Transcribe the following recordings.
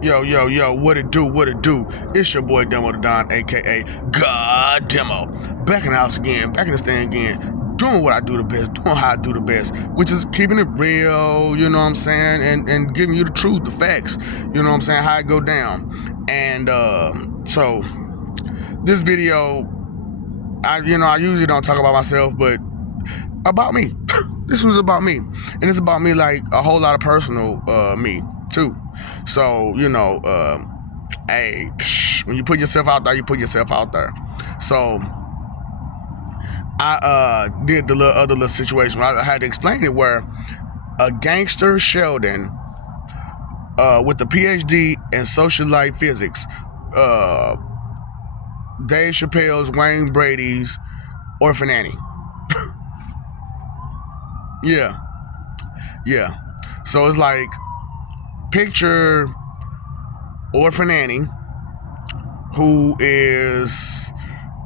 Yo, what it do? It's your boy Demo the Don, aka God Demo. Back in the house again, back in the stand again, doing what I do the best, doing how I do the best, which is keeping it real, you know what I'm saying, and giving you the truth, the facts, you know what I'm saying, how it go down. And so this video, I usually don't talk about myself, but about me. This was about me. And it's about me like a whole lot of personal me too. So, hey, when you put yourself out there, you put yourself out there. So I did the other little situation where I had to explain it, where a gangster Sheldon with the PhD in social life physics, Dave Chappelle's, Wayne Brady's Orphan Annie. Yeah. So it's like, picture Orphan Annie, who is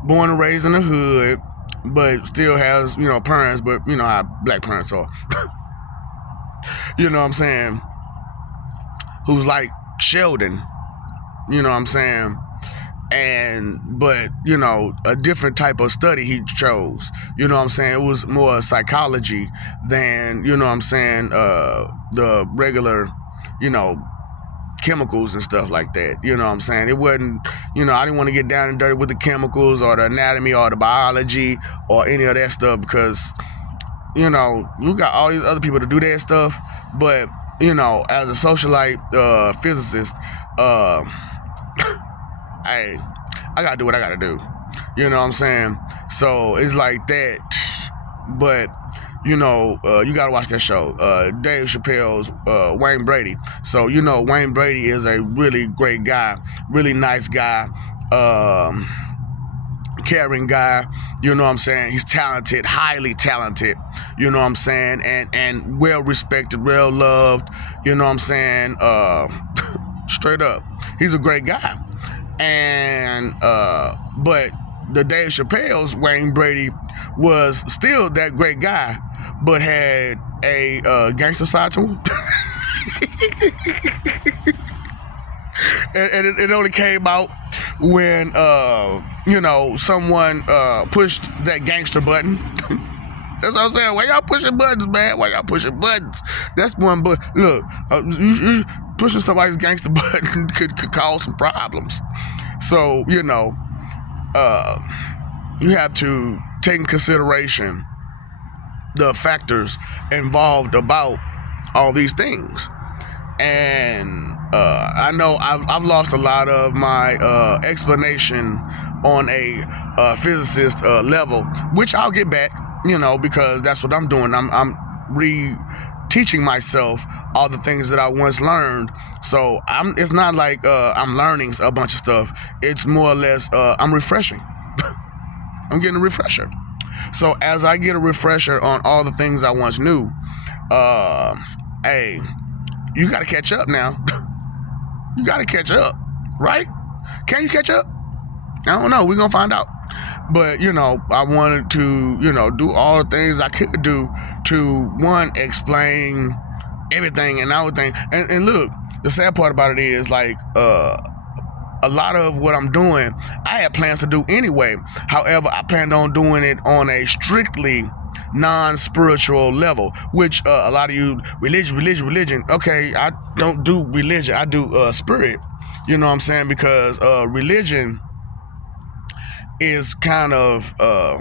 born and raised in the hood, but still has, parents, but how black parents are. You know what I'm saying? Who's like Sheldon, you know what I'm saying? But a different type of study he chose. You know what I'm saying? It was more psychology than, the regular, chemicals and stuff like that. You know what I'm saying? It wasn't, I didn't want to get down and dirty with the chemicals or the anatomy or the biology or any of that stuff, because, you got all these other people to do that stuff. But, as a socialite physicist, hey, I gotta do what I gotta do. You know what I'm saying? So it's like that. But, you gotta watch that show. Dave Chappelle's Wayne Brady. So, Wayne Brady is a really great guy, really nice guy, caring guy. You know what I'm saying? He's talented, highly talented. You know what I'm saying? And well respected, well loved. You know what I'm saying? Straight up. He's a great guy. And but the Dave Chappelle's Wayne Brady was still that great guy, but had a gangster side to him. and it only came out when someone pushed that gangster button. That's what I'm saying. Why y'all pushing buttons, man? Why y'all pushing buttons? That's one. But look, pushing somebody's gangster button could cause some problems. So you have to take in consideration the factors involved about all these things. And I know I've lost a lot of my explanation on a physicist level, which I'll get back. Because that's what I'm doing. I'm re-teaching myself all the things that I once learned. So it's not like I'm learning a bunch of stuff. It's more or less I'm refreshing. I'm getting a refresher. So as I get a refresher on all the things I once knew, hey, you got to catch up now. You got to catch up, right? Can you catch up? I don't know. We're going to find out. But, I wanted to, do all the things I could do to, one, explain everything and everything. And look, the sad part about it is, like, a lot of what I'm doing, I had plans to do anyway. However, I planned on doing it on a strictly non-spiritual level, which a lot of you, religion. Okay, I don't do religion. I do spirit. You know what I'm saying? Because religion is kind of a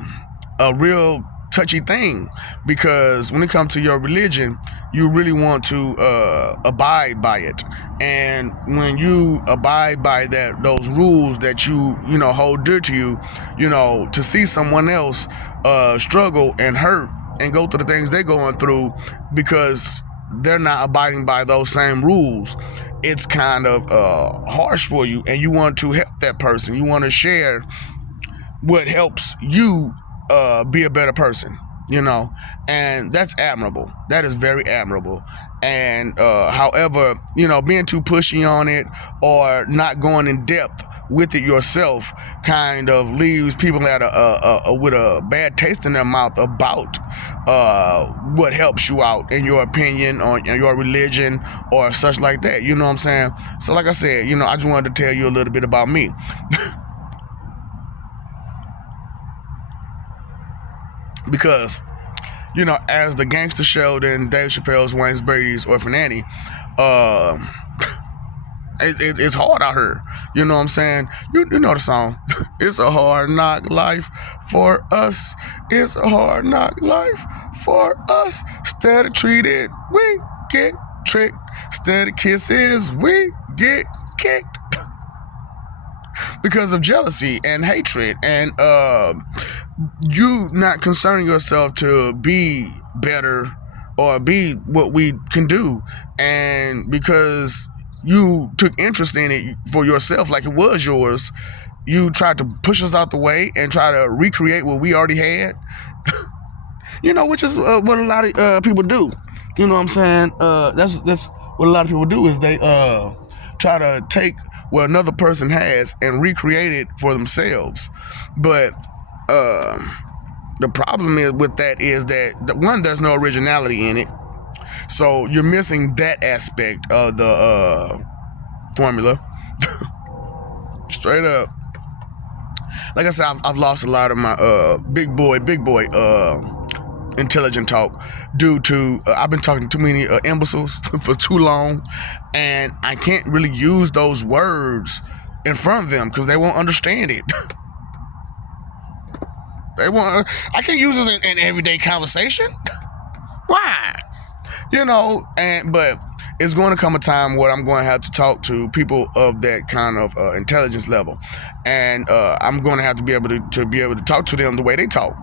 real touchy thing, because when it comes to your religion, you really want to abide by it. And when you abide by those rules that you hold dear to you, to see someone else struggle and hurt and go through the things they're going through because they're not abiding by those same rules, it's kind of harsh for you, and you want to help that person. You want to share what helps you be a better person, and that's admirable. That is very admirable. And however, being too pushy on it or not going in depth with it yourself kind of leaves people at with a bad taste in their mouth about what helps you out in your opinion or in your religion or such like that. You know what I'm saying? So like I said, I just wanted to tell you a little bit about me. Because, as the Gangster Sheldon, Dave Chappelle's, Wayne Brady's Orphan Annie, it's hard out here. You know what I'm saying? You know the song. It's a hard knock life for us. It's a hard knock life for us. Instead of treated, we get tricked. Instead of kisses, we get kicked. Because of jealousy and hatred and you not concerning yourself to be better or be what we can do. And because you took interest in it for yourself like it was yours, you tried to push us out the way and try to recreate what we already had. Which is what a lot of people do. You know what I'm saying? That's what a lot of people do is they try to take what another person has and recreate it for themselves. But the problem is with that is that one, there's no originality in it. So you're missing that aspect of the formula. Straight up. Like I said, I've lost a lot of my big boy intelligent talk due to I've been talking to too many imbeciles for too long, and I can't really use those words in front of them because they won't understand it. I can't use this in everyday conversation. Why? But it's going to come a time where I'm going to have to talk to people of that kind of intelligence level, and I'm going to have to be able to talk to them the way they talk.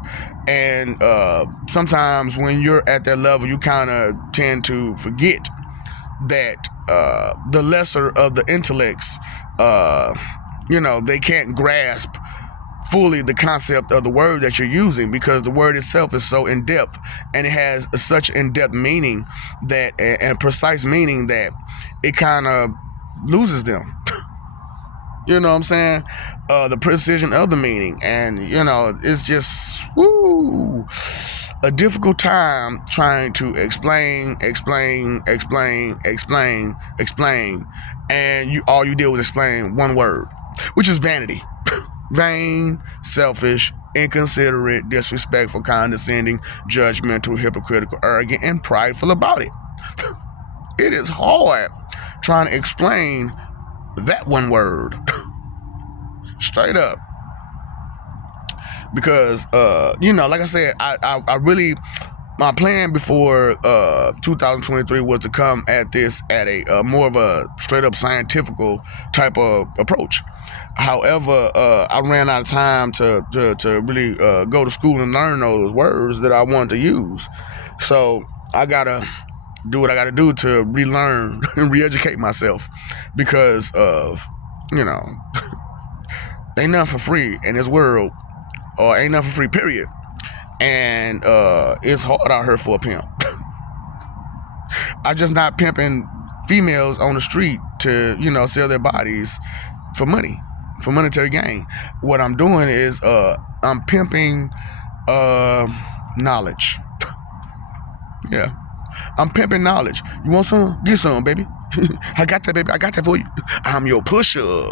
And sometimes when you're at that level, you kind of tend to forget that the lesser of the intellects, they can't grasp fully the concept of the word that you're using, because the word itself is so in-depth and it has such in-depth meaning that and precise meaning that it kind of loses them. You know what I'm saying? The precision of the meaning. And it's just a difficult time trying to explain, and all you did was explain one word, which is vanity. Vain, selfish, inconsiderate, disrespectful, condescending, judgmental, hypocritical, arrogant, and prideful about it. It is hard trying to explain that one word. Straight up. Because, like I said, I really, my plan before 2023 was to come at this at a more of a straight up scientific type of approach. However, I ran out of time to really go to school and learn those words that I wanted to use. So I gotta do what I gotta do to relearn and re-educate myself, because of ain't nothing for free in this world, or ain't nothing for free, period. And it's hard out here for a pimp. I'm just not pimping females on the street to sell their bodies for money, for monetary gain. What I'm doing is I'm pimping knowledge. Yeah, I'm pimping knowledge. You want some? Get some, baby. I got that, baby. I got that for you. I'm your pusher.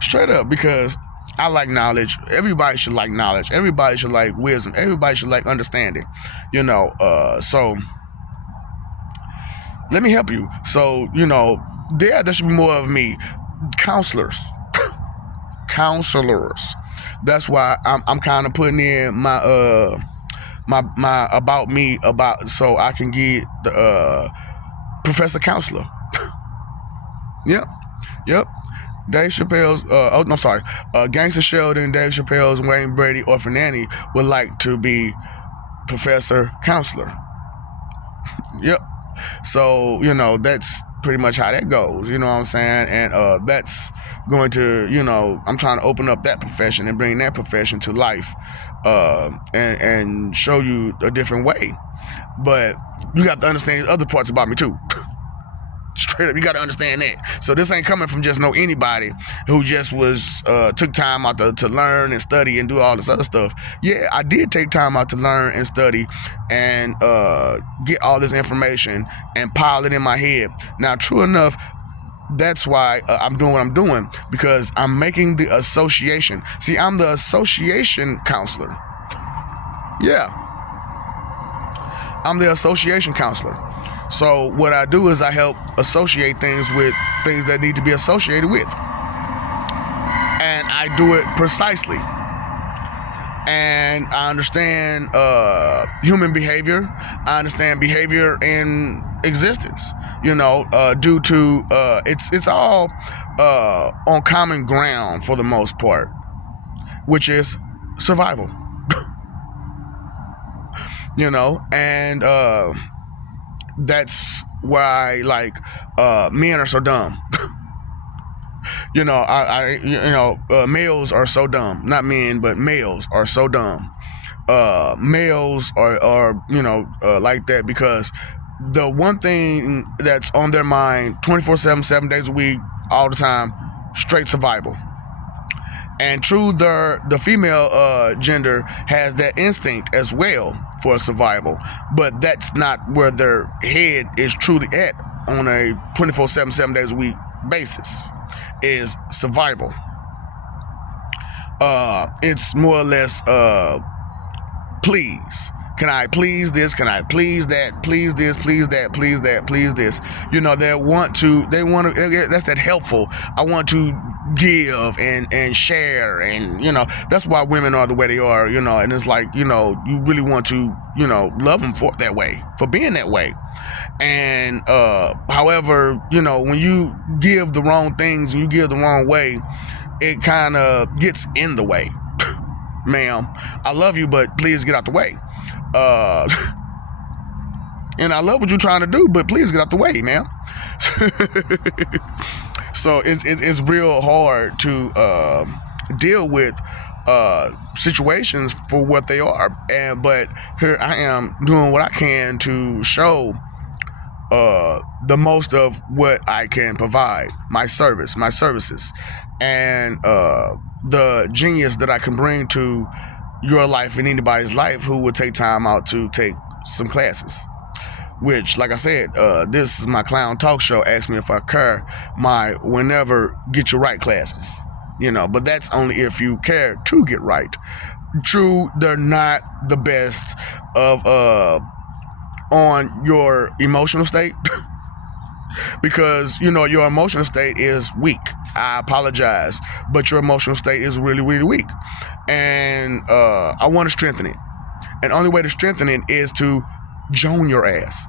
Straight up, because I like knowledge. Everybody should like knowledge. Everybody should like wisdom. Everybody should like understanding. So let me help you. So there should be more of me. Counselors. That's why I'm kind of putting in my my about me, so I can get the professor counselor. Yep. Dave Chappelle's Gangster Sheldon, Dave Chappelle's, Wayne Brady, Orphan Annie would like to be professor counselor. Yep. So that's pretty much how that goes. You know what I'm saying? And that's going to I'm trying to open up that profession and bring that profession to life, and show you a different way. But you have to understand these other parts about me too. Straight up, you got to understand that. So this ain't coming from just anybody who just was took time out to learn and study and do all this other stuff. Yeah, I did take time out to learn and study and get all this information and pile it in my head. Now, true enough, that's why I'm doing what I'm doing, because I'm making the association. See, I'm the association counselor. Yeah, I'm the association counselor. So what I do is I help associate things with things that need to be associated with. And I do it precisely. And I understand human behavior. I understand behavior in existence, due to it's all on common ground for the most part, which is survival. And that's why men are so dumb. Males are so dumb. Not men, but males are so dumb. Males are like that because the one thing that's on their mind 24/7, 7 days a week, all the time, straight survival. And true, the female gender has that instinct as well for survival, but that's not where their head is truly at on a 24/7, 7 days a week basis, is survival. It's more or less please. Can I please this? Can I please that? Please this, please that, please that, please this. They want to, that's that helpful. I want to give and share, and that's why women are the way they are, and it's like, you really want to, love them for that way, for being that way. And however, when you give the wrong things and you give the wrong way, it kind of gets in the way. Ma'am, I love you, but please get out the way. And I love what you're trying to do, but please get out the way, man. So it's real hard to deal with situations for what they are. But here I am doing what I can to show the most of what I can provide, my services, and the genius that I can bring to your life and anybody's life who would take time out to take some classes. Which, like I said, this is my clown talk show. Ask me if I care. My whenever get you right classes, but that's only if you care to get right. True, they're not the best of on your emotional state because your emotional state is weak. I apologize, but your emotional state is really, really weak, and I want to strengthen it. And the only way to strengthen it is to joan your ass.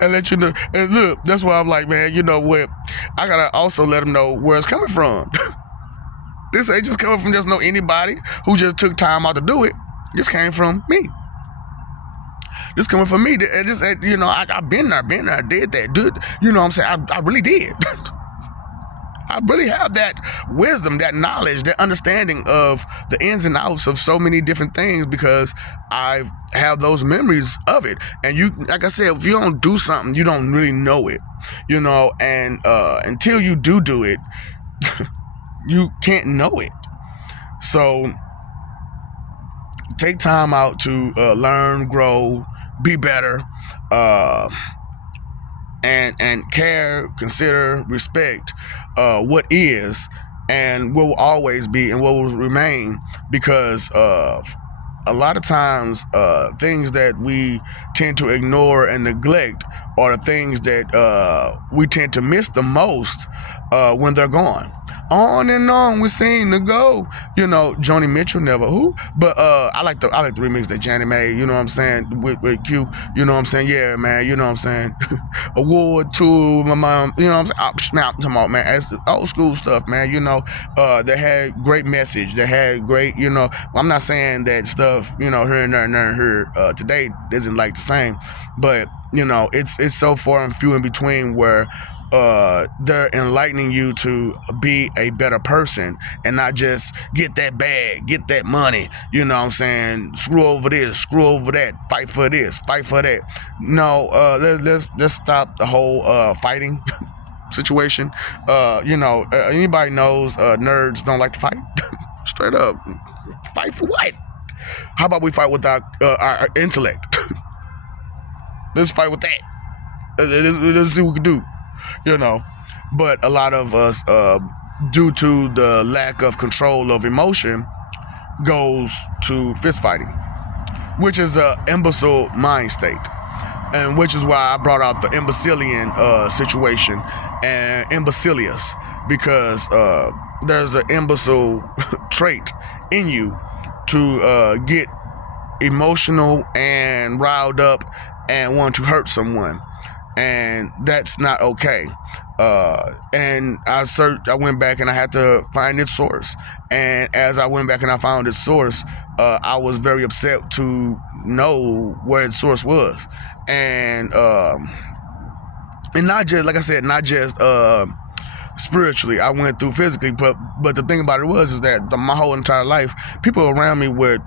And let you know. And look, that's why I'm like, man, you know what? I gotta also let them know where it's coming from. This ain't just coming from just anybody who just took time out to do it. This came from me. This coming from me. And just, I've been there, did that, dude. What I'm saying? I really did. I really have that wisdom, that knowledge, that understanding of the ins and outs of so many different things because I have those memories of it. And you, like I said, if you don't do something, you don't really know it, and until you do it, you can't know it. So take time out to learn, grow, be better, and care, consider, respect what is and what will always be and what will remain, because a lot of times things that we tend to ignore and neglect are the things that we tend to miss the most when they're gone. On and on we seem to go. Joni Mitchell, never who, but I like the remix that Janet made. You know what I'm saying, with Q. You know what I'm saying, yeah, man. You know what I'm saying, award to my mom. You know what I'm saying. I'm talking about, man, as the old school stuff, man. They had great message. They had great. I'm not saying that stuff. Here and there and there and here today isn't like the same, but it's so far and few in between where they're enlightening you to be a better person and not just get that bag, get that money. You know what I'm saying? Screw over this, screw over that, fight for this, fight for that. No, let's stop the whole fighting situation. Anybody knows nerds don't like to fight. Straight up, fight for what? How about we fight with our intellect? Let's fight with that. Let's see what we can do. But a lot of us, due to the lack of control of emotion, goes to fist fighting, which is an imbecile mind state, and which is why I brought out the imbecilian situation and imbecilious, because there's an imbecile trait in you to get emotional and riled up and want to hurt someone, and that's not okay. And I went back and I had to find its source. And as I went back and I found its source, I was very upset to know where its source was. And not just, like I said, not just spiritually, I went through physically, but the thing about it is that my whole entire life, people around me were,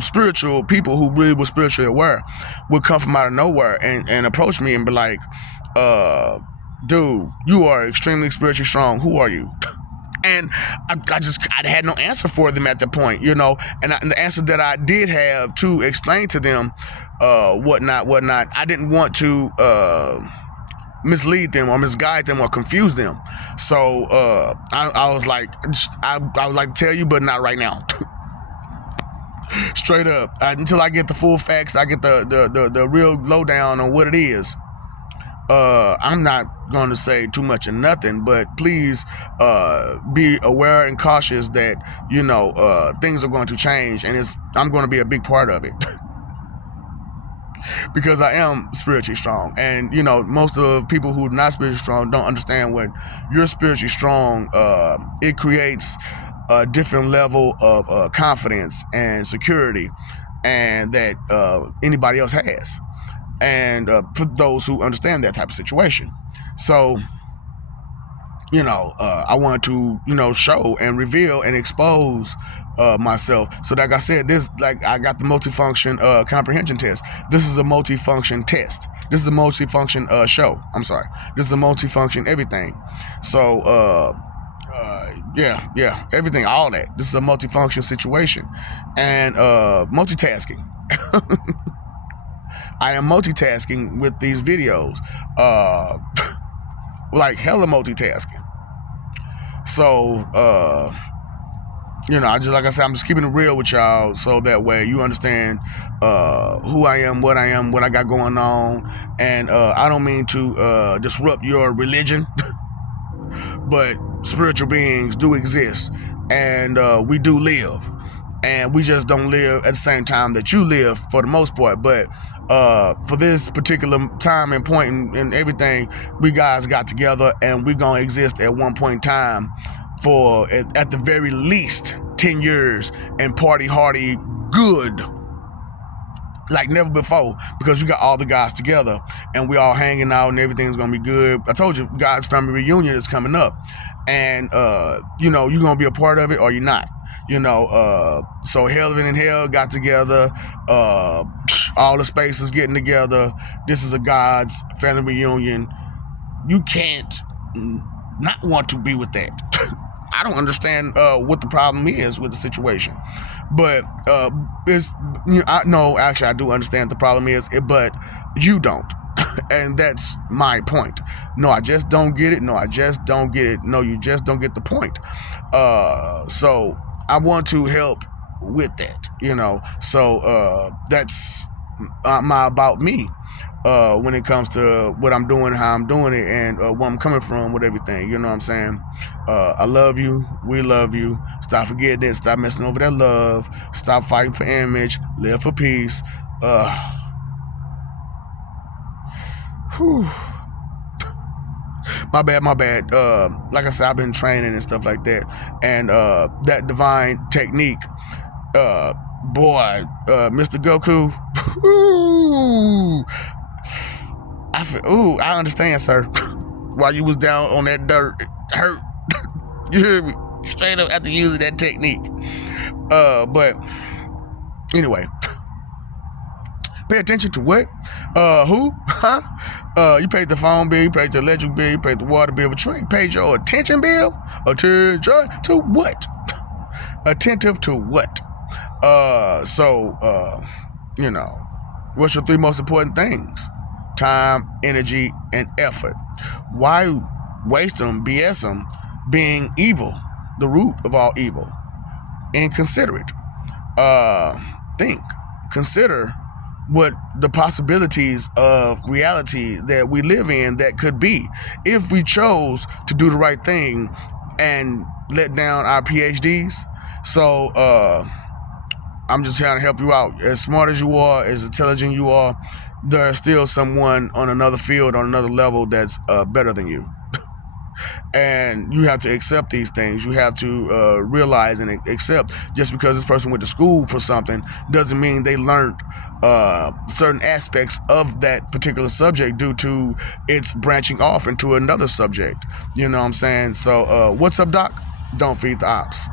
spiritual people who really were spiritually aware would come from out of nowhere and approach me and be like, dude, you are extremely spiritually strong. Who are you? And I had no answer for them at that point, and the answer that I did have to explain to them, whatnot, I didn't want to mislead them or misguide them or confuse them. So I was like, I would like to tell you, but not right now. Straight up, until I get the full facts, I get the real lowdown on what it is. I'm not going to say too much of nothing, but please be aware and cautious that things are going to change, and I'm going to be a big part of it. Because I am spiritually strong, and most of the people who are not spiritually strong don't understand when you're spiritually strong. It creates a different level of confidence and security, and that anybody else has. And for those who understand that type of situation. So, I wanted to, show and reveal and expose myself. So like I said, I got the multifunction comprehension test. This is a multifunction test. This is a multifunction show. I'm sorry. This is a multifunction everything. So, yeah, everything, all that. This is a multifunction situation. And multitasking. I am multitasking with these videos, like hella multitasking. So, like I said, I'm just keeping it real with y'all, so that way you understand who I am, what I got going on, and I don't mean to disrupt your religion, but spiritual beings do exist, and we do live. And we just don't live at the same time that you live for the most part. But for this particular time and point and everything, we guys got together, and we're going to exist at one point in time for, at the very least, 10 years and party hardy good like never before, because you got all the guys together and we all hanging out and everything's going to be good. I told you, guys' family reunion is coming up, and you're going to be a part of it or you're not. So Heaven and Hell got together, all the spaces getting together. This is a God's family reunion. You can't not want to be with that. I don't understand what the problem is with the situation, but actually I do understand the problem is, but you don't. And that's my point. No, I just don't get it. No, I just don't get it. No, you just don't get the point. So I want to help with that, So that's about me when it comes to what I'm doing, how I'm doing it, and where I'm coming from with everything. You know what I'm saying? I love you. We love you. Stop forgetting it. Stop messing over that love. Stop fighting for image. Live for peace. Whew. My bad. Like I said, I've been training and stuff like that, and that divine technique, Mr. Goku. I understand, sir. while you was down on that dirt, hurt. You hear me? Straight up after using that technique. But anyway, pay attention to what? Who? Huh? You paid the phone bill, you paid the electric bill, you paid the water bill, but you ain't paid your attention bill? Attention to what? Attentive to what? You know, what's your 3 most important things? Time, energy, and effort. Why waste them, BS them, being evil, the root of all evil? Inconsiderate. Think, consider what the possibilities of reality that we live in that could be if we chose to do the right thing and let down our PhDs. So I'm just trying to help you out. As smart as you are, as intelligent you are, there's still someone on another field, on another level that's better than you. And you have to accept these things. You have to realize and accept, just because this person went to school for something doesn't mean they learned certain aspects of that particular subject due to its branching off into another subject. You know what I'm saying? So what's up, Doc? Don't feed the ops.